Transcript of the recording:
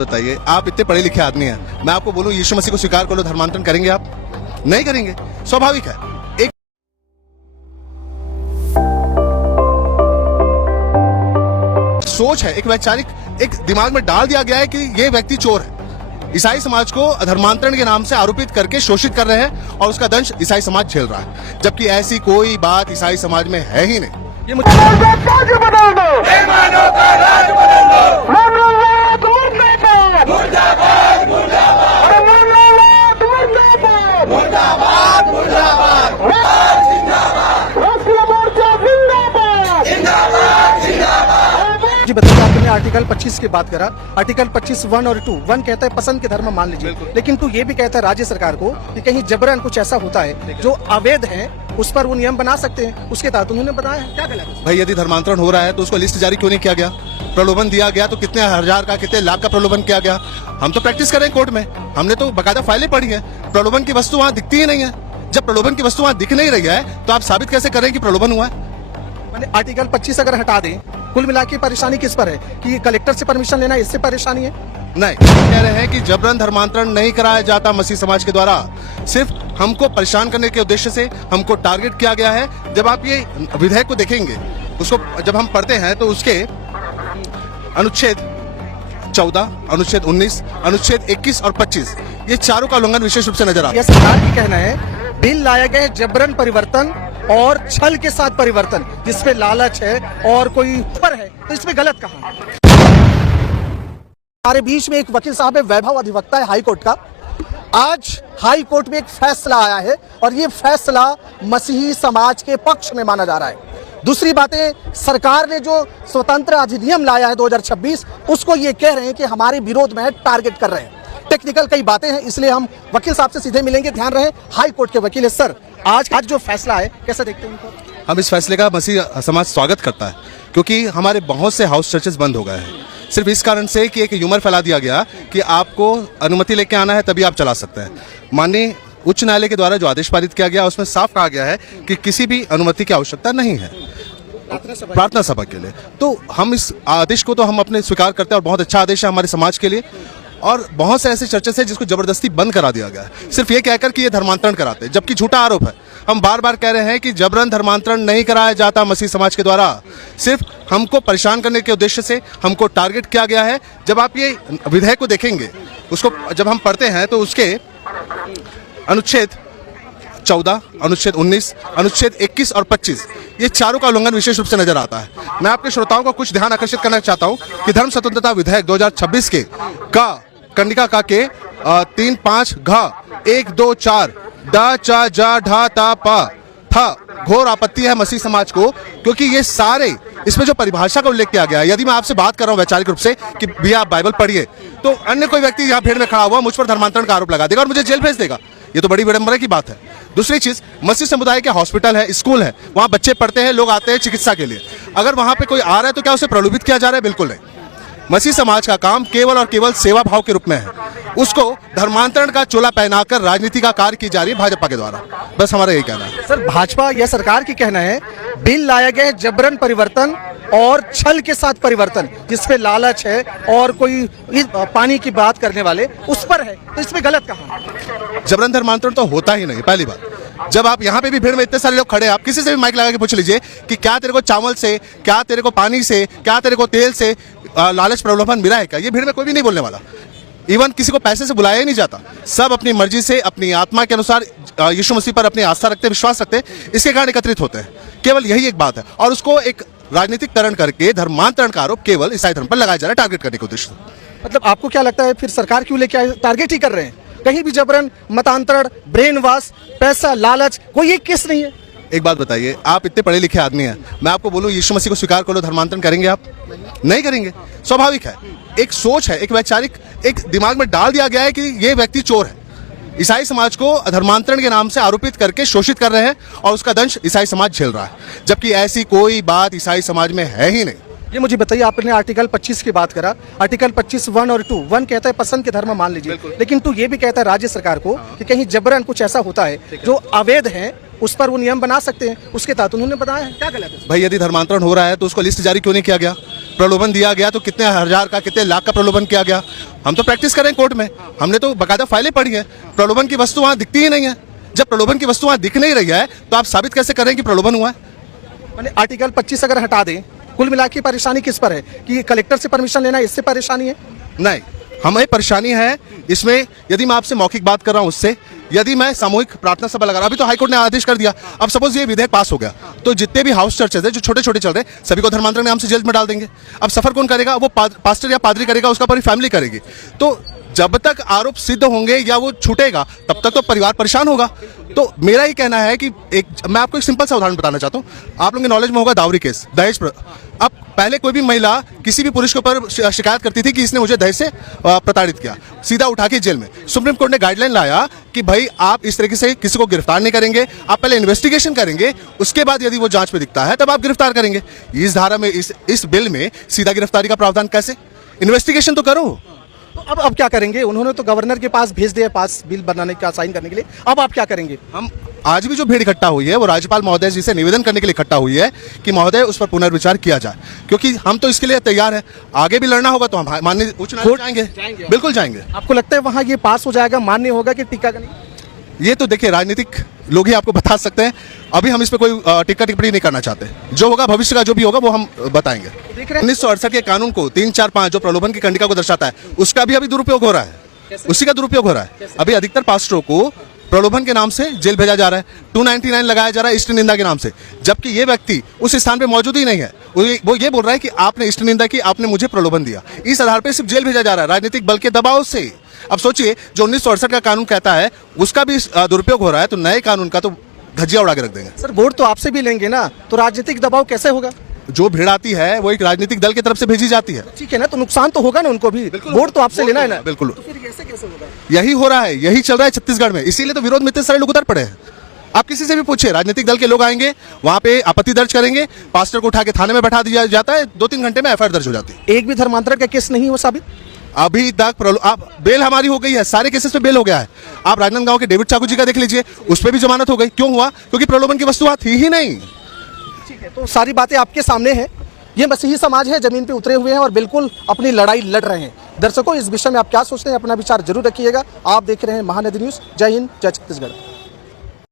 बताइए, आप इतने पढ़े लिखे आदमी हैं, मैं आपको बोलूं यीशु मसीह को स्वीकार कर लो, धर्मांतरण करेंगे आप? नहीं करेंगे, स्वाभाविक है। एक सोच है, एक वैचारिक एक दिमाग में डाल दिया गया है कि ये व्यक्ति चोर है। ईसाई समाज को धर्मांतरण के नाम से आरोपित करके शोषित कर रहे हैं और उसका दंश ईसाई समाज झेल रहा है, जबकि ऐसी कोई बात ईसाई समाज में है ही नहीं। ये मुझे बदल दो, बेईमानों का राज बदल दो, मुर्दाबाद मुर्दाबाद मुर्दाबाद मुर्दाबाद मुर्दाबाद मुर्दाबाद मुर्दाबाद मुर्दाबाद जिंदाबाद राष्ट्रीय मोर्चा जिंदाबाद जिंदाबाद जिंदाबाद। जी बताइए, आपने आर्टिकल 25 की बात करा। आर्टिकल 25 1 और 2, 1 कहता है पसंद के धर्म मान लीजिए, लेकिन 2 ये भी कहता है राज्य सरकार को कि कहीं जबरन कुछ ऐसा होता है जो अवैध है, उस पर वो नियम बना सकते हैं। उसके तहत उन्होंने बताया क्या गलत है? भाई, यदि धर्मांतरण हो रहा है तो उसको लिस्ट जारी क्यों नहीं किया गया? प्रलोभन दिया गया तो कितने हजार का, कितने लाख का प्रलोभन किया गया? हम तो प्रैक्टिस कर रहे हैं कोर्ट में, हमने तो बकायदा फाइलें पढ़ी है। प्रलोभन की वस्तु वहाँ दिखती ही नहीं है। जब प्रलोभन की वस्तु वहाँ दिख नहीं रही है तो आप साबित कैसे करें कि प्रलोभन हुआ है? मैंने आर्टिकल 25 अगर हटा दें, कुल मिला के परेशानी किस पर है कि कलेक्टर से परमिशन लेना, इससे परेशानी है? नहीं, कह रहे हैं कि जबरन धर्मांतरण नहीं कराया जाता मसीह समाज के द्वारा, सिर्फ हमको परेशान करने के उद्देश्य से हमको टारगेट किया गया है। जब आप ये विधेयक को देखेंगे, उसको जब हम पढ़ते हैं तो उसके अनुच्छेद 14, अनुच्छेद 19, अनुच्छेद 21 और 25 ये चारों का उल्लंघन विशेष रूप से नजर आता है। यह सरकार की कहना है बिल लाया गया है जबरन परिवर्तन और छल के साथ परिवर्तन, जिसपे लालच है और कोई ऊपर है, तो इसमें गलत कहाँ? हमारे बीच में एक वकील साहब है, वैभव अधिवक्ता है हाई कोर्ट का। आज हाई कोर्ट में एक फैसला आया है और ये फैसला मसीही समाज के पक्ष में माना जा रहा है। दूसरी बातें, सरकार ने जो स्वतंत्र अधिनियम लाया है 2026, उसको ये कह रहे हैं कि हमारे विरोध में है, टारगेट कर रहे हैं। टेक्निकल कई बातें हैं, इसलिए हम वकील साहब से सीधे मिलेंगे। ध्यान रहे, हाई कोर्ट के वकील है। सर, आज जो फैसला है कैसे देखते हैं उनको? हम इस फैसले का मसीह समाज स्वागत करता है, क्योंकि हमारे बहुत से हाउस चर्चेस बंद हो गए हैं सिर्फ इस कारण से कि एक ह्यूमर फैला दिया गया कि आपको अनुमति लेके आना है तभी आप चला सकते हैं। माननीय उच्च न्यायालय के द्वारा जो आदेश पारित किया गया उसमें साफ कहा गया है कि किसी भी अनुमति की आवश्यकता नहीं है प्रार्थना सभा के लिए। तो हम इस आदेश को तो हम अपने स्वीकार करते हैं और बहुत अच्छा आदेश है हमारे समाज के लिए। और बहुत से ऐसे चर्चेस हैं जिसको जबरदस्ती बंद करा दिया गया है, सिर्फ ये कहकर कि ये धर्मांतरण कराते हैं, जबकि झूठा आरोप है। हम बार बार कह रहे हैं कि जबरन धर्मांतरण नहीं कराया जाता मसीह समाज के द्वारा, सिर्फ हमको परेशान करने के उद्देश्य से हमको टारगेट किया गया है। जब आप ये विधेयक को देखेंगे, उसको जब हम पढ़ते हैं तो उसके अनुच्छेद 14, अनुच्छेद 19, अनुच्छेद 21 और 25 ये चारों का उल्लंघन विशेष रूप से नजर आता है। मैं आपके श्रोताओं को कुछ ध्यान आकर्षित करना चाहता हूं कि धर्म स्वतंत्रता विधेयक 2026 के का कंडिका का के 3, 5 घ 1, 2, 4 ड च ज ढ त प थ घोर आपत्ति है मसीह समाज को, क्योंकि ये सारे इसमें जो परिभाषा का उल्लेख किया गया है, यदि मैं आपसे बात कर रहा हूं वैचारिक रूप से कि भैया आप बाइबल पढ़िए, तो अन्य कोई व्यक्ति यहाँ भीड़ में खड़ा हुआ मुझ पर धर्मांतरण का आरोप लगा देगा और मुझे जेल भेज देगा। ये तो बड़ी विडंबना की बात है। दूसरी चीज, मसीह समुदाय के हॉस्पिटल है, स्कूल है, वहां बच्चे पढ़ते हैं, लोग आते हैं चिकित्सा के लिए। अगर वहां पे कोई आ रहा है तो क्या उसे प्रलोभित किया जा रहा है? बिल्कुल नहीं। मसीह समाज का काम केवल और केवल सेवा भाव के रूप में है। उसको धर्मांतरण का चोला पहनाकर राजनीति का कार्य की जा रही है भाजपा के द्वारा। बस हमारा यही कहना है। सर, भाजपा या सरकार की कहना है बिल लाया गया है जबरन परिवर्तन और छल के साथ परिवर्तन, जिसपे लालच है और कोई पानी की बात करने वाले उस पर है, तो इसमें गलत कहाँ? जबरन धर्मांतरण तो होता ही नहीं। पहली बात, जब आप यहाँ पे भी भीड़ में इतने सारे लोग खड़े हैं, आप किसी से भी माइक लगा के पूछ लीजिए कि क्या तेरे को चावल से, क्या तेरे को पानी से, क्या तेरे को तेल से लालच प्रलोभन मिला है क्या? ये भीड़ में कोई भी नहीं बोलने वाला। इवन किसी को पैसे से बुलाया ही नहीं जाता। सब अपनी मर्जी से, अपनी आत्मा के अनुसार यीशु मसीह पर अपनी आस्था रखते, विश्वास रखते, इसके कारण एकत्रित होते हैं। केवल यही एक बात है और उसको एक राजनीतिकरण करके धर्मांतरण का आरोप केवल ईसाई धर्म पर लगाया जा रहा है टारगेट करने के उद्देश्य से। मतलब आपको क्या लगता है फिर सरकार क्यों लेके टारगेट ही कर रहे हैं? कहीं भी जबरन मतांतरण, ब्रेन वॉश, पैसा, लालच, कोई एक केस नहीं है। एक बात बताइए, आप इतने पढ़े लिखे आदमी हैं, मैं आपको बोलूं यीशु मसीह को स्वीकार कर लो, धर्मांतरण करेंगे आप? नहीं करेंगे, स्वाभाविक है। एक सोच है, एक वैचारिक एक दिमाग में डाल दिया गया है कि ये व्यक्ति चोर है। ईसाई समाज को धर्मांतरण के नाम से आरोपित करके शोषित कर रहे हैं और उसका दंश ईसाई समाज झेल रहा है, जबकि ऐसी कोई बात ईसाई समाज में है ही नहीं। ये मुझे बताइए, आपने आर्टिकल 25 की बात करा। आर्टिकल 25 1 और 2, 1 कहता है पसंद के धर्म मान लीजिए, लेकिन 2 ये भी कहता है राज्य सरकार को कि कहीं जबरन कुछ ऐसा होता है जो अवैध है, उस पर वो नियम बना सकते हैं। उसके तहत उन्होंने बताया क्या गलत है? भाई, यदि धर्मांतरण हो रहा है तो उसको लिस्ट जारी क्यों नहीं किया गया? प्रलोभन दिया गया तो कितने हजार का कितने लाख का प्रलोभन किया गया, हम तो प्रैक्टिस करें कोर्ट में, हमने तो बाकायदा फाइलें पढ़ी है। प्रलोभन की वस्तु वहाँ दिखती ही नहीं है। जब प्रलोभन की वस्तु वहाँ दिख नहीं रही है तो आप साबित कैसे करें कि प्रलोभन हुआ है? मैंने आर्टिकल 25 अगर हटा दें, कुल मिला के परेशानी किस पर है कि कलेक्टर से परमिशन लेना, इससे परेशानी है? नहीं, हमें परेशानी है इसमें, यदि मैं आपसे मौखिक बात कर रहा हूं उससे, यदि मैं सामूहिक प्रार्थना सभा लगा रहा हूं, अभी तो हाईकोर्ट ने आदेश कर दिया, अब सपोज ये विधेयक पास हो गया तो जितने भी हाउस चर्चेज है जो छोटे छोटे चल रहे हैं सभी को धर्मांतरण नाम से जेल में डाल देंगे। अब सफर कौन करेगा? वो पास्टर या पादरी करेगा, उसका पूरी फैमिली करेगी। तो जब तक आरोप सिद्ध होंगे या वो छूटेगा तब तक तो परिवार परेशान होगा। तो मेरा ये कहना है कि मैं आपको एक सिंपल सा उदाहरण बताना चाहता हूँ, आप लोगों के नॉलेज में होगा दावरी केस, अब पहले कोई भी महिला किसी भी पुरुष के ऊपर शिकायत करती थी कि इसने मुझे दहेज से प्रताड़ित किया, सीधा उठा के जेल में। सुप्रीम कोर्ट ने गाइडलाइन लाया कि भाई आप इस तरीके से किसी को गिरफ्तार नहीं करेंगे, आप पहले इन्वेस्टिगेशन करेंगे, उसके बाद यदि वो जांच में दिखता है तब आप गिरफ्तार करेंगे। इस धारा में इस बिल में सीधा गिरफ्तारी का प्रावधान कैसे? इन्वेस्टिगेशन तो करो। तो अब क्या करेंगे? उन्होंने तो गवर्नर के पास भेज दिया पास बिल बनाने का, साइन करने के लिए, अब आप क्या करेंगे? हम आज भी जो भीड़ इकट्ठा हुई है वो राज्यपाल महोदय जी से निवेदन करने के लिए इकट्ठा हुई है कि महोदय उस पर पुनर्विचार किया जाए, क्योंकि हम तो इसके लिए तैयार हैं। आगे भी लड़ना होगा तो हम माननीय उच्च न्यायालय जाएंगे, बिल्कुल जाएंगे। आपको लगता है वहां ये पास हो जाएगा, मान्य होगा कि टीका का नहीं? ये तो देखिए राजनीतिक लोग ही आपको बता सकते हैं, अभी हम इस पर कोई टिक्का टिप्पणी नहीं करना चाहते। जो होगा भविष्य का जो भी होगा वो हम बताएंगे। 1968 के कानून को 3, 4, 5 जो प्रलोभन की कंडिका को दर्शाता है उसका भी अभी दुरुपयोग हो रहा है, उसी का दुरुपयोग हो रहा है। अभी अधिकतर पास्टरों को प्रलोभन के नाम से जेल भेजा जा रहा है, 299 लगाया जा रहा है इष्ट निंदा के नाम से, जबकि ये व्यक्ति उस स्थान पे मौजूद ही नहीं है। वो ये बोल रहा है कि आपने इष्ट निंदा की, आपने मुझे प्रलोभन दिया, इस आधार पर सिर्फ जेल भेजा जा रहा है राजनीतिक बल के दबाव से। अब सोचिए जो 1968 का कानून कहता है उसका भी दुरुपयोग हो रहा है, तो नए कानून का तो धज्जियां उड़ा के रख देंगे। सर वोट तो आपसे भी लेंगे ना, तो राजनीतिक दबाव कैसे होगा? जो भीड़ आती है वो एक राजनीतिक दल की तरफ से भेजी जाती है। ठीक है ना, तो नुकसान तो होगा ना उनको भी, वोट तो आपसे लेना है ना। बिल्कुल, तो फिर ऐसे कैसे होगा? यही हो रहा है, यही चल रहा है छत्तीसगढ़ में, इसीलिए तो विरोध में इतने सारे लोग उतर पड़े हैं। आप किसी से भी पूछिए, राजनीतिक दल के लोग आएंगे वहां पे आपत्ति दर्ज करेंगे, पास्टर को उठा के थाने में बैठा दिया जाता है, 2-3 घंटे में एफआईआर दर्ज हो जाती है। एक भी धर्मांतरण का केस नहीं हुआ साबित अभी तक। आप बेल हमारी हो गई है, सारे केसेस पे बेल हो गया है। आप राजनांदगांव के डेविड चाकू जी का देख लीजिए, उस पर भी जमानत हो गई। क्यों हुआ? क्योंकि प्रलोभन की वस्तु थी ही नहीं। ठीक है, तो सारी बातें आपके सामने हैं। ये मसीही समाज है, जमीन पे उतरे हुए हैं और बिल्कुल अपनी लड़ाई लड़ रहे हैं। दर्शकों, इस विषय में आप क्या सोचते हैं? अपना विचार जरूर रखिएगा। आप देख रहे हैं महानदी न्यूज़। जय हिंद, जय छत्तीसगढ़।